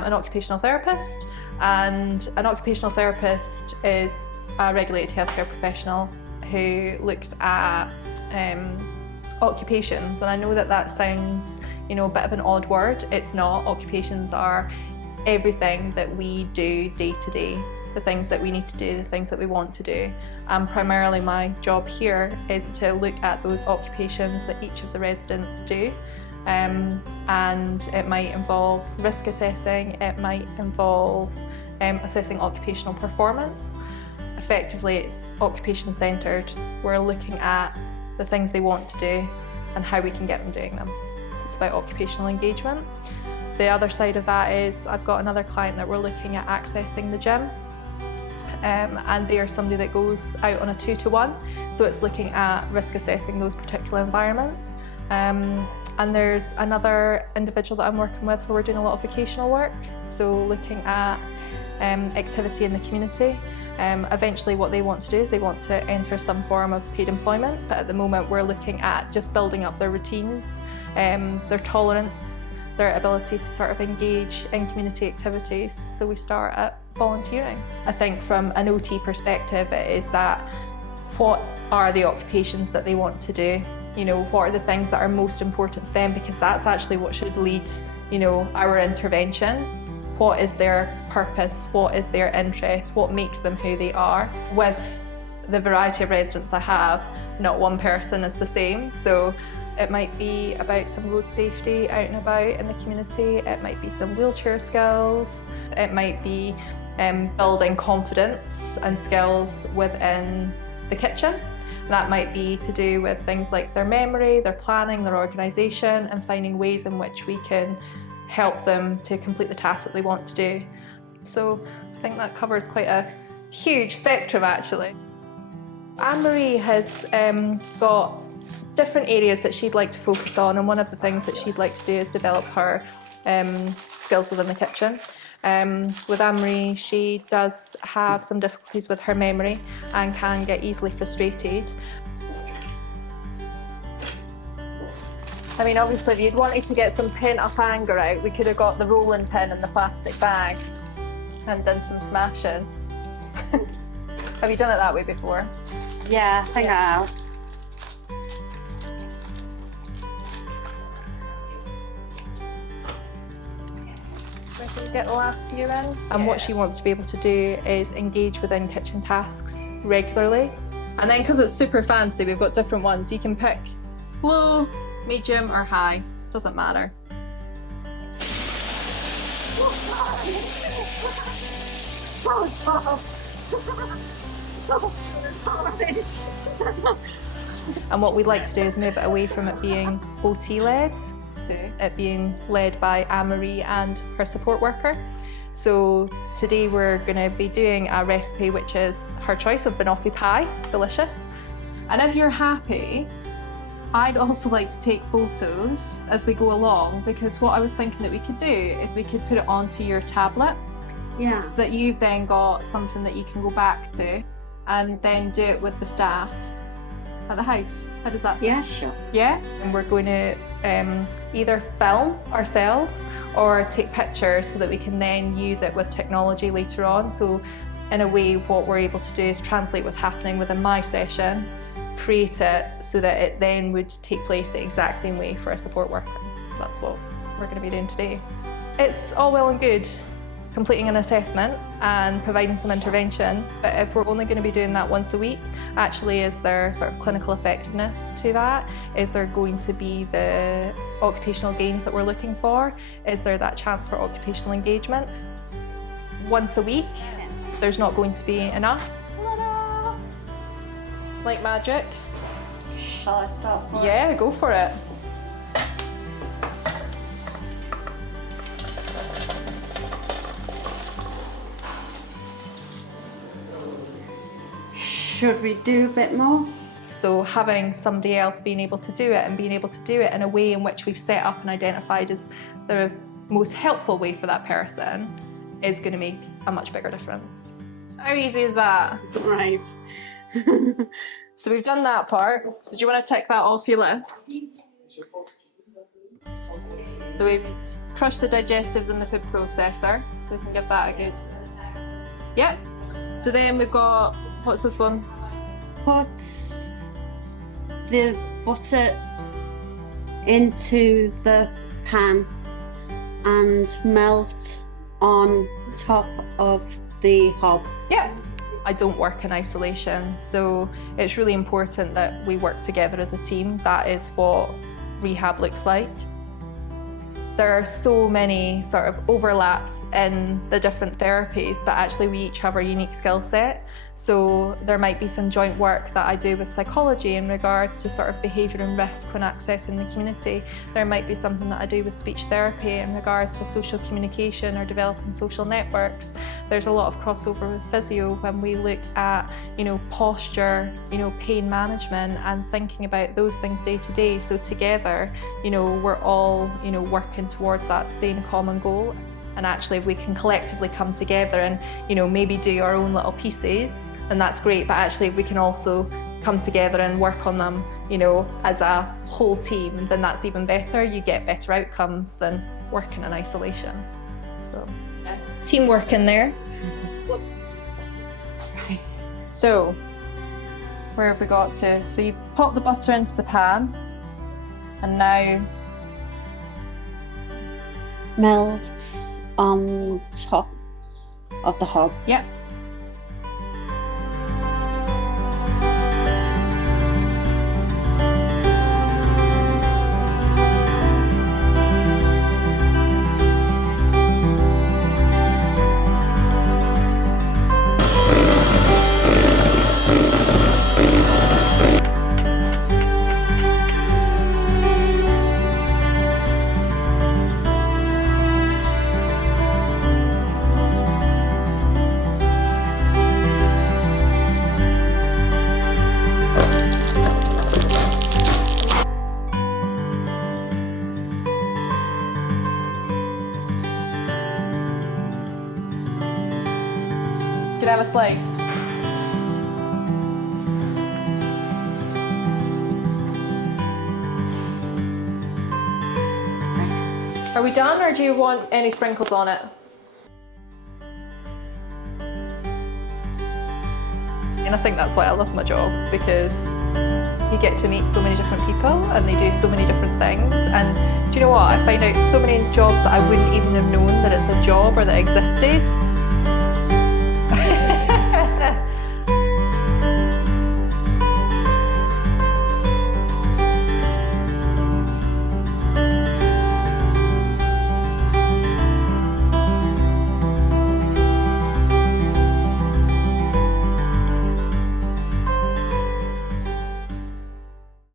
am an occupational therapist, and an occupational therapist is a regulated healthcare professional who looks at occupations. And I know that that sounds, a bit of an odd word. It's not. Occupations are everything that we do day to day, the things that we need to do, the things that we want to do. And primarily my job here is to look at those occupations that each of the residents do. And it might involve risk assessing, it might involve assessing occupational performance. Effectively, it's occupation centred. We're looking at the things they want to do and how we can get them doing them. So it's about occupational engagement. The other side of that is I've got another client that we're looking at accessing the gym. And they are somebody that goes out on a 2-to-1. So it's looking at risk assessing those particular environments. And there's another individual that I'm working with where we're doing a lot of vocational work. So looking at activity in the community. Eventually what they want to do is they want to enter some form of paid employment, but at the moment we're looking at just building up their routines, their tolerance, their ability to sort of engage in community activities. So we start at volunteering. I think from an OT perspective it is that what are the occupations that they want to do? What are the things that are most important to them, because that's actually what should lead, our intervention. What is their purpose? What is their interest? What makes them who they are? With the variety of residents I have, not one person is the same. So it might be about some road safety out and about in the community. It might be some wheelchair skills. It might be building confidence and skills within the kitchen. That might be to do with things like their memory, their planning, their organisation, and finding ways in which we can help them to complete the tasks that they want to do. So I think that covers quite a huge spectrum actually. Anne-Marie has got different areas that she'd like to focus on, and one of the things that she'd like to do is develop her skills within the kitchen. With Anne-Marie, she does have some difficulties with her memory and can get easily frustrated. I mean, obviously, if you'd wanted to get some pent-up anger out, we could have got the rolling pin in the plastic bag and done some smashing. Have you done it that way before? Yeah, I have. Get the last few in. And what she wants to be able to do is engage within kitchen tasks regularly. And then because it's super fancy, we've got different ones. You can pick low, medium or high, doesn't matter. And what we'd like to do is move it away from it being OT-led to it being led by Anne-Marie and her support worker. So today we're going to be doing a recipe which is her choice of Banoffee pie, delicious. And if you're happy, I'd also like to take photos as we go along, because what I was thinking that we could do is we could put it onto your tablet. Yeah. So that you've then got something that you can go back to and then do it with the staff at the house. How does that sound? Yeah, sure. Yeah, and we're going to either film ourselves or take pictures so that we can then use it with technology later on. So in a way, what we're able to do is translate what's happening within my session, create it so that it then would take place the exact same way for a support worker. So that's what we're going to be doing today. It's all well and good completing an assessment and providing some intervention, but if we're only going to be doing that once a week, actually is there sort of clinical effectiveness to that? Is there going to be the occupational gains that we're looking for? Is there that chance for occupational engagement? Once a week, there's not going to be enough. Ta-da! Like magic. Shall I start? Yeah, go for it. Should we do a bit more? So having somebody else being able to do it and being able to do it in a way in which we've set up and identified as the most helpful way for that person is going to make a much bigger difference. How easy is that? Right. So we've done that part. So do you want to tick that off your list? So we've crushed the digestives in the food processor, so we can give that a good... Yep. So then we've got, what's this one? Put the butter into the pan and melt on top of the hob. Yep. I don't work in isolation, so it's really important that we work together as a team. That is what rehab looks like. There are so many sort of overlaps in the different therapies, but actually we each have our unique skill set. So there might be some joint work that I do with psychology in regards to sort of behaviour and risk when accessing the community. There might be something that I do with speech therapy in regards to social communication or developing social networks. There's a lot of crossover with physio when we look at, posture, pain management and thinking about those things day to day. So together, we're all, working towards that same common goal. And actually, if we can collectively come together and, maybe do our own little pieces, then that's great. But actually, if we can also come together and work on them, as a whole team, then that's even better. You get better outcomes than working in isolation. So, teamwork in there. Right. So, where have we got to? So you've popped the butter into the pan, and now Melt on top of the hob. Yep. Can I have a slice? Are we done, or do you want any sprinkles on it? And I think that's why I love my job, because you get to meet so many different people and they do so many different things. And do you know what? I find out so many jobs that I wouldn't even have known that it's a job or that existed.